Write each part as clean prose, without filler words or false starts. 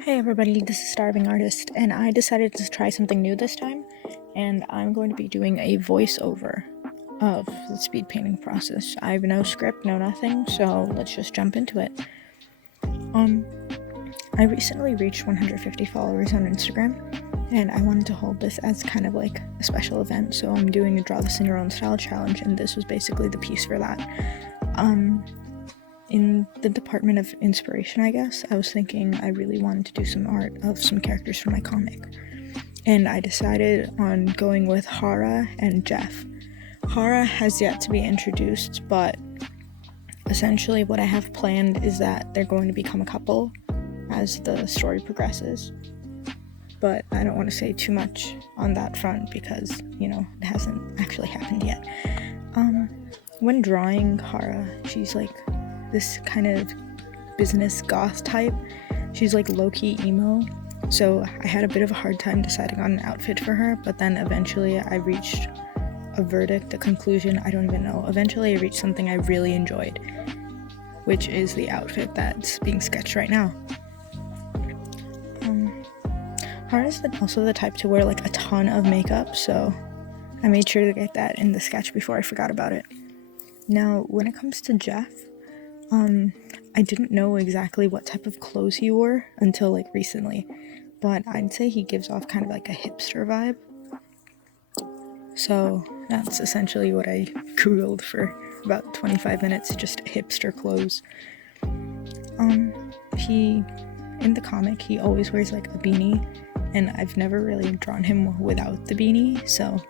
Hey everybody, this is Starving Artist, and I decided to try something new this time, and I'm going to be doing a voiceover of the speed painting process. I have no script, no nothing, so let's just jump into it. I recently reached 150 followers on Instagram, and I wanted to hold this as kind of like a special event, so I'm doing a Draw This in Your Own Style challenge, and this was basically the piece for that. In the department of inspiration, I guess, I was thinking I really wanted to do some art of some characters from my comic. And I decided on going with Hara and Jeff. Hara has yet to be introduced, but essentially what I have planned is that they're going to become a couple as the story progresses. But I don't want to say too much on that front because, it hasn't actually happened yet. When drawing Hara, she's like this kind of business goth type. She's like low-key emo, so I had a bit of a hard time deciding on an outfit for her, but then eventually I reached a verdict, a conclusion, I don't even know. Eventually I reached something I really enjoyed, which is the outfit that's being sketched right now. Hara's also the type to wear like a ton of makeup, so I made sure to get that in the sketch before I forgot about it. Now, when it comes to Jeff, I didn't know exactly what type of clothes he wore until like recently, but I'd say he gives off kind of like a hipster vibe. So that's essentially what I googled for about 25 minutes, just hipster clothes. In the comic, he always wears like a beanie, and I've never really drawn him without the beanie, so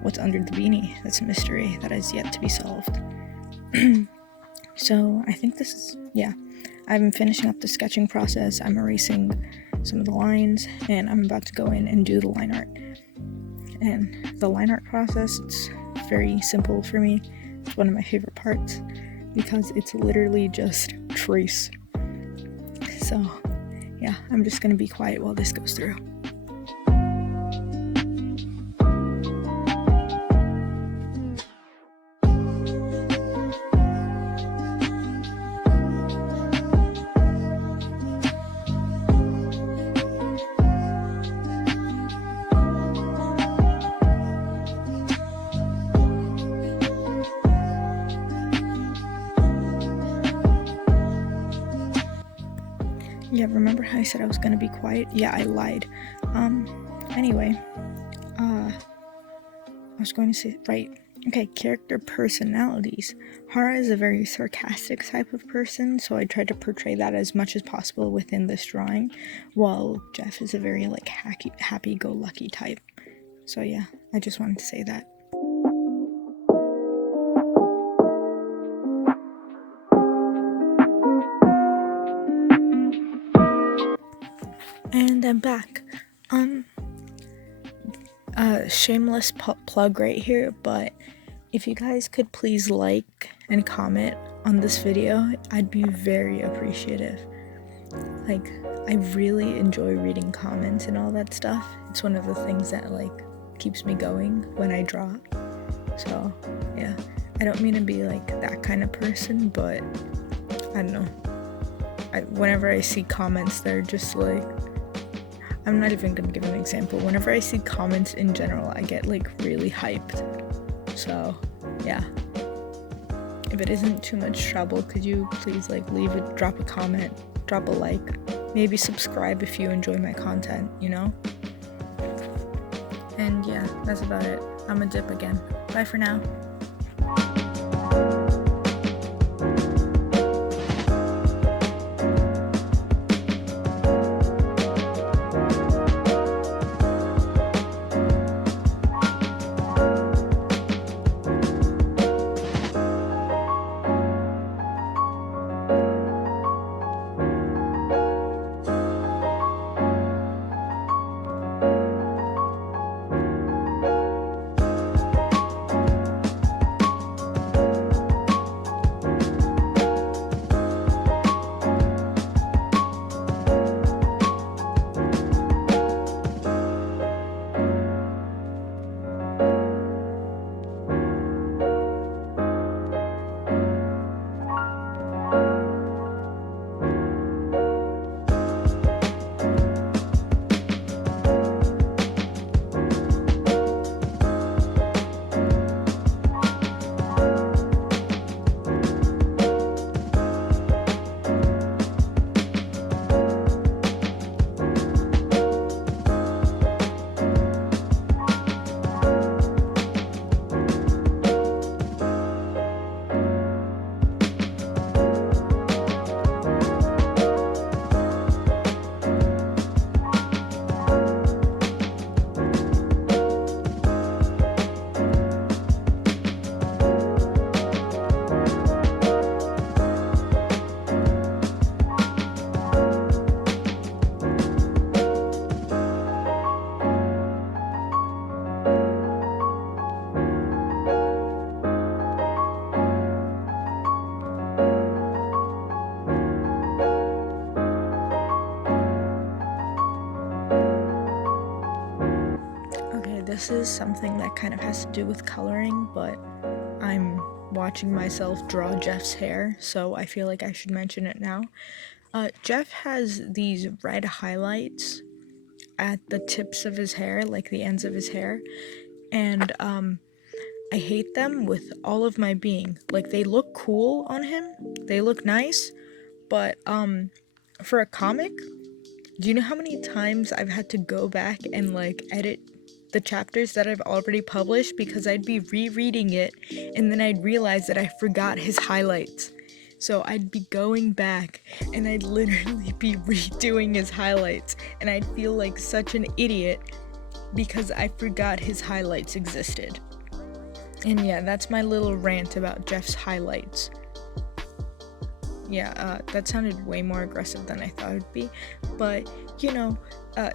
what's under the beanie? That's a mystery that has yet to be solved. So I think I'm finishing up the sketching process. I'm erasing some of the lines, and I'm about to go in and do the line art. And the line art process, it's very simple for me. It's one of my favorite parts because it's literally just trace. So yeah, I'm just gonna be quiet while this goes through. Yeah, remember how I said I was gonna be quiet? Yeah, I lied. Anyway, I was going to say, right, okay, character personalities. Hara is a very sarcastic type of person, so I tried to portray that as much as possible within this drawing, while Jeff is a very, like, happy-go-lucky type. So yeah, I just wanted to say that. And I'm back. Shameless plug right here, but if you guys could please like and comment on this video, I'd be very appreciative. Like, I really enjoy reading comments and all that stuff. It's one of the things that like keeps me going when I draw. So yeah, I don't mean to be like that kind of person, but I don't know. Whenever I see comments, they're just like, I'm not even gonna give an example. Whenever I see comments in general, I get like really hyped. So yeah, if it isn't too much trouble, could you please like drop a comment, drop a like, maybe subscribe if you enjoy my content, And yeah, that's about it. I'm a dip again. Bye for now. this is something that kind of has to do with coloring, but I'm watching myself draw Jeff's hair, so I feel like I should mention it now. Jeff has these red highlights at the tips of his hair, like the ends of his hair, and I hate them with all of my being. Like, they look cool on him, they look nice, but for a comic, do you know how many times I've had to go back and like edit the chapters that I've already published, because I'd be rereading it and then I'd realize that I forgot his highlights. So I'd be going back and I'd literally be redoing his highlights, and I'd feel like such an idiot because I forgot his highlights existed. And yeah, that's my little rant about Jeff's highlights. Yeah, that sounded way more aggressive than I thought it would be, but you know,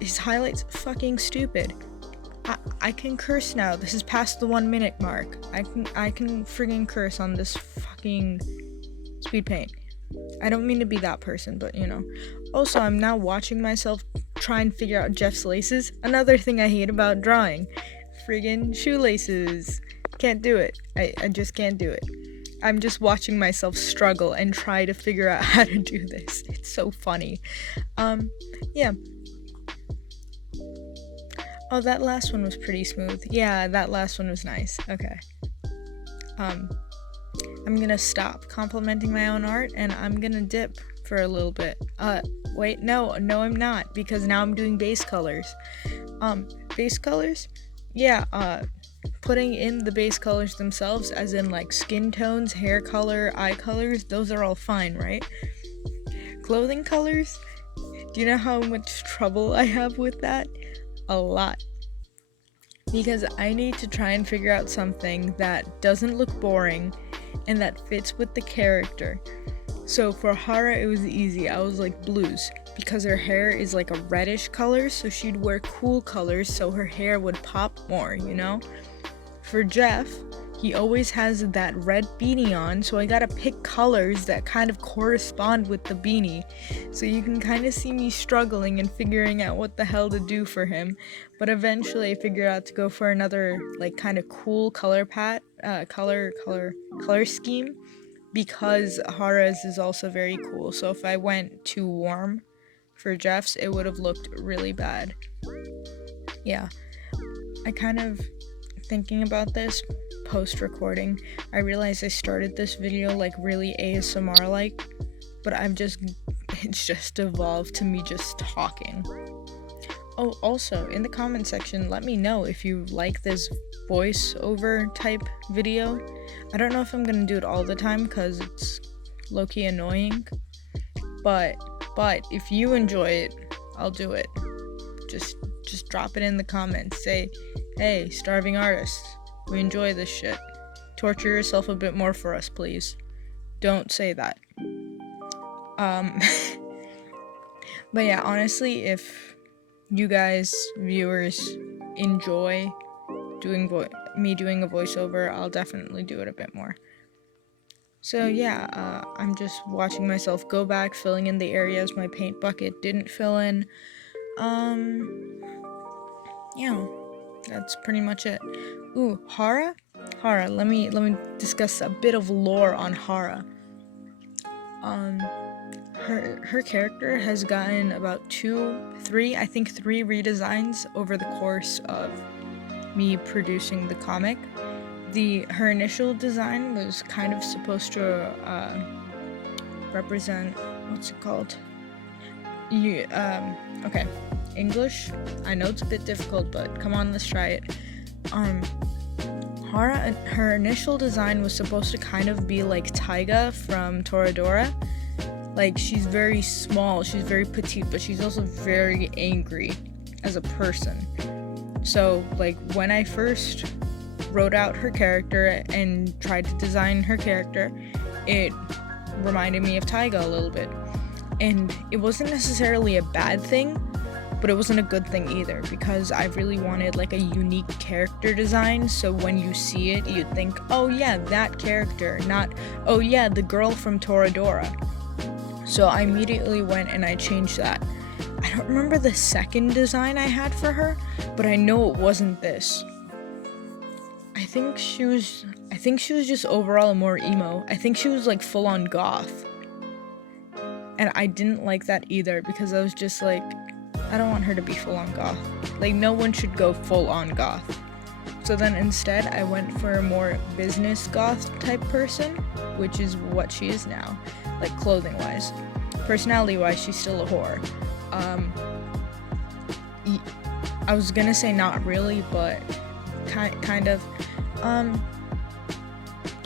his highlights fucking stupid. I can curse now. This is past the 1 minute mark. I can friggin' curse on this fucking Speedpaint. I don't mean to be that person, but you know. Also, I'm now watching myself try and figure out Jeff's laces. Another thing I hate about drawing. Friggin' shoelaces. Can't do it. I just can't do it. I'm just watching myself struggle and try to figure out how to do this. It's so funny. Yeah. Oh, that last one was pretty smooth. Yeah, that last one was nice. Okay. I'm gonna stop complimenting my own art and I'm gonna dip for a little bit. Wait, no, I'm not, because now I'm doing base colors. Base colors? Yeah, putting in the base colors themselves, as in like skin tones, hair color, eye colors, those are all fine, right? Clothing colors? Do you know how much trouble I have with that? A lot. Because I need to try and figure out something that doesn't look boring and that fits with the character. So for Hara, it was easy. I was like blues, because her hair is like a reddish color, so she'd wear cool colors so her hair would pop more, you know? For Jeff, he always has that red beanie on, so I gotta pick colors that kind of correspond with the beanie. So you can kind of see me struggling and figuring out what the hell to do for him. But eventually I figured out to go for another like kind of cool color scheme, because Hara's is also very cool. So if I went too warm for Jeff's, it would have looked really bad. Yeah, I kind of thinking about this post-recording, I realized I started this video like really ASMR like, but it's just evolved to me just talking. Oh, also, in the comment section, let me know if you like this voiceover type video. I don't know if I'm gonna do it all the time because it's low-key annoying, but if you enjoy it, I'll do it. Just drop it in the comments. Say, hey, starving artists, we enjoy this shit. Torture yourself a bit more for us, please. Don't say that. But yeah, honestly, if you guys, viewers, enjoy me doing a voiceover, I'll definitely do it a bit more. So yeah, I'm just watching myself go back, filling in the areas my paint bucket didn't fill in. Yeah, that's pretty much it. Ooh, Hara, let me discuss a bit of lore on Hara. Her character has gotten about three redesigns over the course of me producing the comic. Her initial design was kind of supposed to represent, what's it called? Okay, English. I know it's a bit difficult, but come on, let's try it. Hara, her initial design was supposed to kind of be like Taiga from Toradora. Like, she's very small, she's very petite, but she's also very angry as a person. So, like, when I first wrote out her character and tried to design her character, it reminded me of Taiga a little bit. And it wasn't necessarily a bad thing, but it wasn't a good thing either, because I really wanted like a unique character design, so when you see it, you think, oh yeah, that character, not, oh yeah, the girl from Toradora. So I immediately went and I changed that. I don't remember the second design I had for her, but I know it wasn't this. I think she was just overall more emo. I think she was like full on goth. And I didn't like that either, because I was just like, I don't want her to be full on goth. Like, no one should go full on goth. So then instead I went for a more business goth type person, which is what she is now, like clothing wise. Personality wise, she's still a whore. I was gonna say not really, but kind of.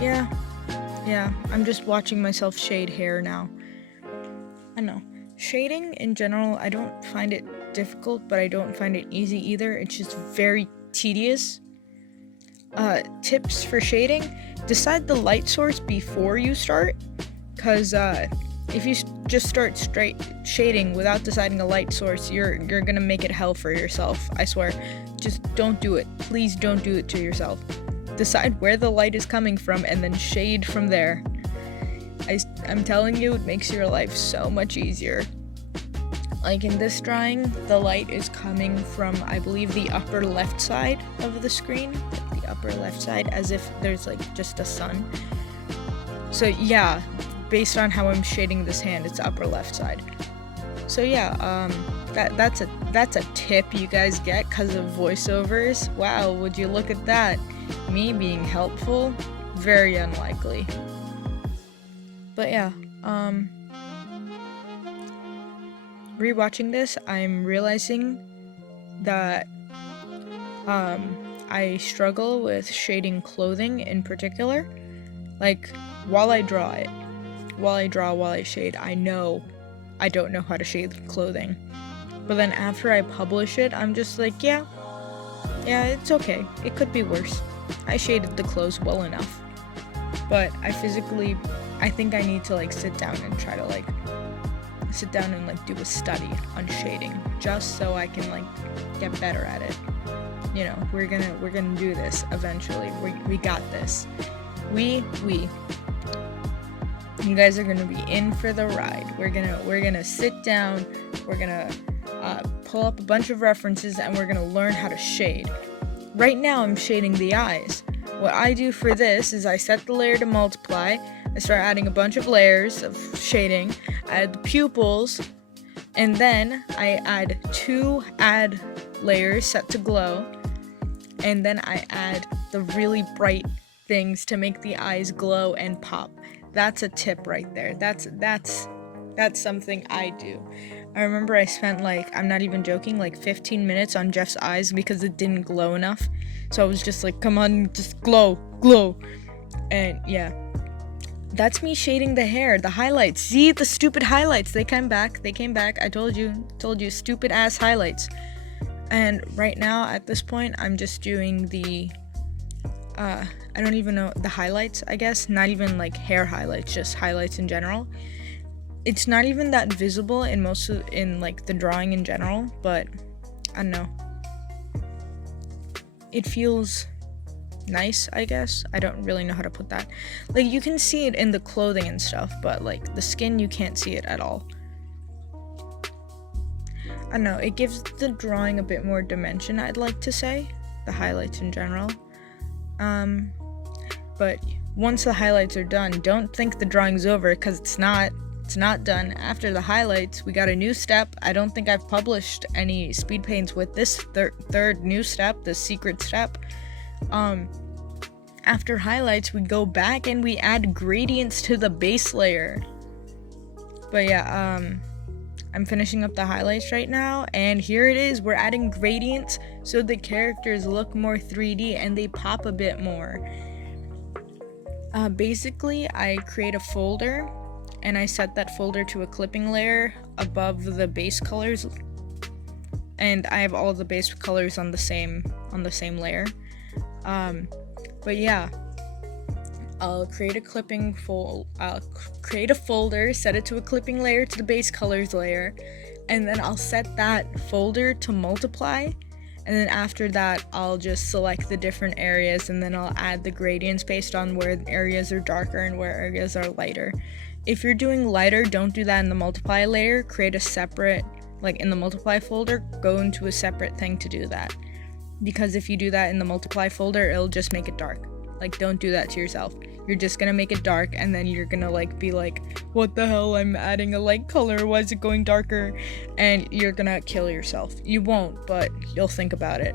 Yeah, I'm just watching myself shade hair now. I know. Shading in general, I don't find it difficult, but I don't find it easy either. It's just very tedious. Tips for shading: decide the light source before you start, because if you just start straight shading without deciding a light source, you're gonna make it hell for yourself. I swear. Just don't do it. Please don't do it to yourself. Decide where the light is coming from and then shade from there. I'm telling you, it makes your life so much easier. Like in this drawing, the light is coming from, I believe, the upper left side of the screen. Like the upper left side, as if there's like just a sun. So yeah, based on how I'm shading this hand, it's upper left side. So yeah, that's a tip you guys get because of voiceovers. Wow, would you look at that? Me being helpful? Very unlikely. But yeah, rewatching this, I'm realizing that I struggle with shading clothing in particular. Like, while I shade, I know I don't know how to shade clothing. But then after I publish it, I'm just like, yeah, it's okay. It could be worse. I shaded the clothes well enough. But I think I need to like sit down and do a study on shading, just so I can like get better at it. You know, we're gonna do this eventually. We got this. You guys are gonna be in for the ride. We're gonna sit down. We're gonna pull up a bunch of references, and we're gonna learn how to shade. Right now, I'm shading the eyes. What I do for this is I set the layer to multiply. I start adding a bunch of layers of shading. I add the pupils, and then I add 2 add layers set to glow, and then I add the really bright things to make the eyes glow and pop. That's a tip right there. That's something I do. I remember I spent I'm not even joking, 15 minutes on Jeff's eyes because it didn't glow enough. So I was just like, come on, just glow. And yeah. That's me shading the hair, the highlights. See, the stupid highlights. They came back. I told you, stupid ass highlights. And right now, at this point, I'm just doing the I don't even know, the highlights, I guess. Not even hair highlights, just highlights in general. It's not even that visible in the drawing in general, but I don't know. It feels nice, I guess. I don't really know how to put that. You can see it in the clothing and stuff, but the skin, you can't see it at all. I don't know, it gives the drawing a bit more dimension, I'd like to say. The highlights in general. But once the highlights are done, don't think the drawing's over, because it's not done. After the highlights, we got a new step. I don't think I've published any speed paints with this third new step, the secret step. After highlights, we go back and we add gradients to the base layer. But yeah, I'm finishing up the highlights right now, and here it is. We're adding gradients so the characters look more 3D and they pop a bit more. Basically, I create a folder, and I set that folder to a clipping layer above the base colors, and I have all the base colors on the same layer. But yeah, I'll create a folder, set it to a clipping layer to the base colors layer, and then I'll set that folder to multiply, and then after that I'll just select the different areas, and then I'll add the gradients based on where areas are darker and where areas are lighter. If you're doing lighter, don't do that in the multiply layer. Create a separate like in the multiply folder, go into a separate thing to do that. Because if you do that in the multiply folder, it'll just make it dark. Like, don't do that to yourself. You're just gonna make it dark, and then you're gonna like be like, what the hell, I'm adding a light color, why is it going darker? And you're gonna kill yourself. You won't, but you'll think about it.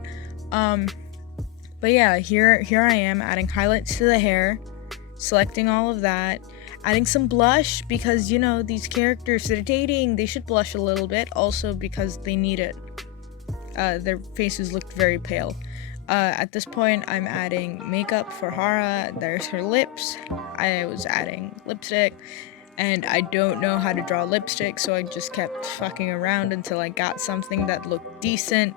But yeah, here I am adding highlights to the hair, selecting all of that, adding some blush, because you know, these characters that are dating, they should blush a little bit, also because they need it. Their faces looked very pale. At this point, I'm adding makeup for Hara. There's her lips. I was adding lipstick, and I don't know how to draw lipstick, so I just kept fucking around until I got something that looked decent.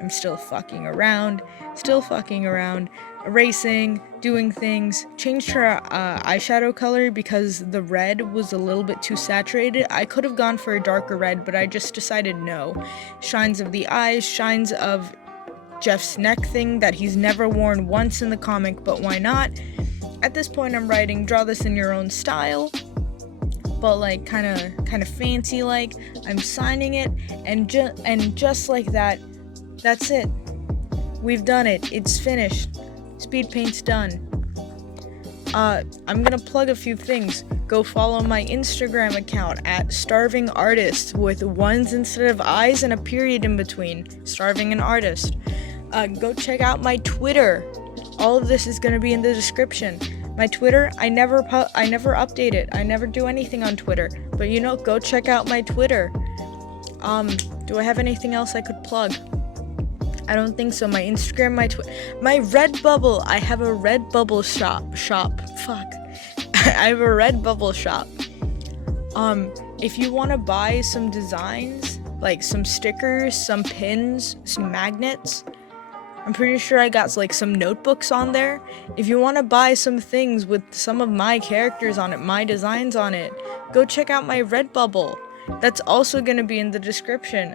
I'm still fucking around, erasing, doing things. Changed her eyeshadow color because the red was a little bit too saturated. I could have gone for a darker red, but I just decided no. Shines of the eyes, shines of Jeff's neck thing that he's never worn once in the comic, but why not? At this point, I'm writing, draw this in your own style, but like kind of fancy like. I'm signing it, and just like that, that's it. We've done it. It's finished. Speedpaint's done. I'm gonna plug a few things. Go follow my Instagram account at Starving Artist with ones instead of I's and a period in between. Starving an Artist. Go check out my Twitter. All of this is gonna be in the description. My Twitter, I never update it. I never do anything on Twitter. But you know, go check out my Twitter. Do I have anything else I could plug? I don't think so. My Instagram, my Redbubble. I have a Redbubble shop. Fuck. I have a Redbubble shop. If you want to buy some designs, like some stickers, some pins, some magnets, I'm pretty sure I got like some notebooks on there. If you want to buy some things with some of my characters on it, my designs on it, go check out my Redbubble. That's also going to be in the description.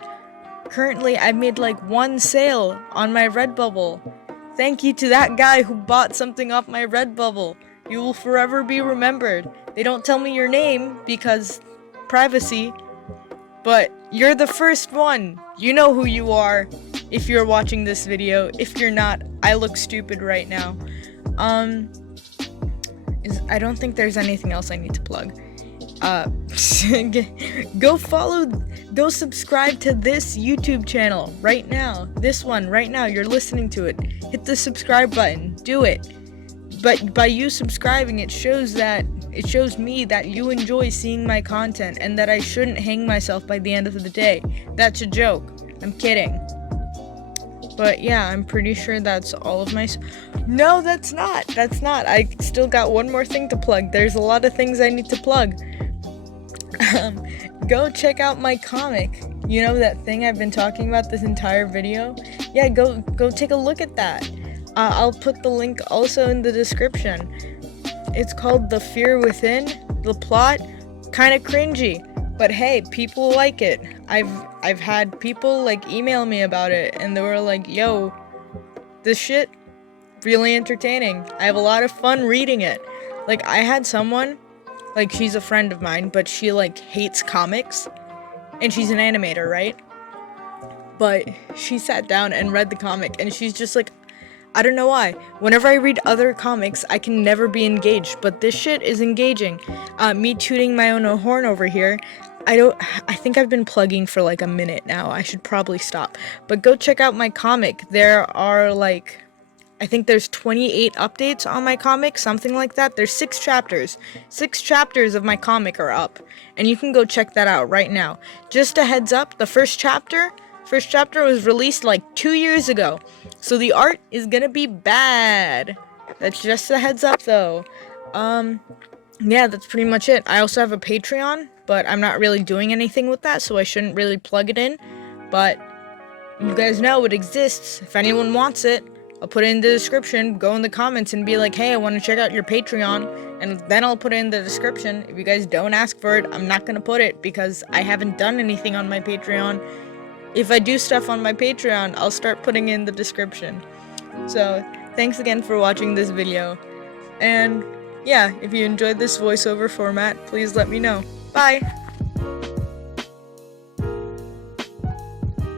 Currently, I've made like one sale on my Redbubble. Thank you to that guy who bought something off my Redbubble. You will forever be remembered. They don't tell me your name because privacy, but you're the first one. You know who you are if you're watching this video. If you're not, I look stupid right now. I don't think there's anything else I need to plug. Go subscribe to this YouTube channel right now. This one right now, you're listening to it. Hit the subscribe button. Do it. But by you subscribing, it shows me that you enjoy seeing my content and that I shouldn't hang myself by the end of the day. That's a joke. I'm kidding. But yeah, I'm pretty sure that's all of my... No, that's not. I still got one more thing to plug. There's a lot of things I need to plug. Go check out my comic. You know that thing I've been talking about this entire video? Yeah, go take a look at that. I'll put the link also in the description. It's called The Fear Within. The plot, kind of cringy, but hey, people like it. I've had people like email me about it, and they were like, yo, this shit really entertaining. I have a lot of fun reading it. Like, I had someone, like, she's a friend of mine, but she like hates comics, and she's an animator, right? But she sat down and read the comic, and she's just like, I don't know why. Whenever I read other comics, I can never be engaged, but this shit is engaging. Me tooting my own horn over here. I think I've been plugging for like a minute now. I should probably stop. But go check out my comic. There are like, I think there's 28 updates on my comic, something like that. There's 6 chapters. 6 chapters of my comic are up, and you can go check that out right now. Just a heads up, the first chapter was released like 2 years ago, so the art is gonna be bad. That's just a heads up though. Yeah, that's pretty much it. I also have a Patreon, but I'm not really doing anything with that, so I shouldn't really plug it in, but you guys know it exists. If anyone wants it, I'll put it in the description. Go in the comments and be like, hey, I want to check out your Patreon, and then I'll put it in the description. If you guys don't ask for it, I'm not gonna put it because I haven't done anything on my Patreon. If I do stuff on my Patreon, I'll start putting in the description. So, thanks again for watching this video. And yeah, if you enjoyed this voiceover format, please let me know. Bye!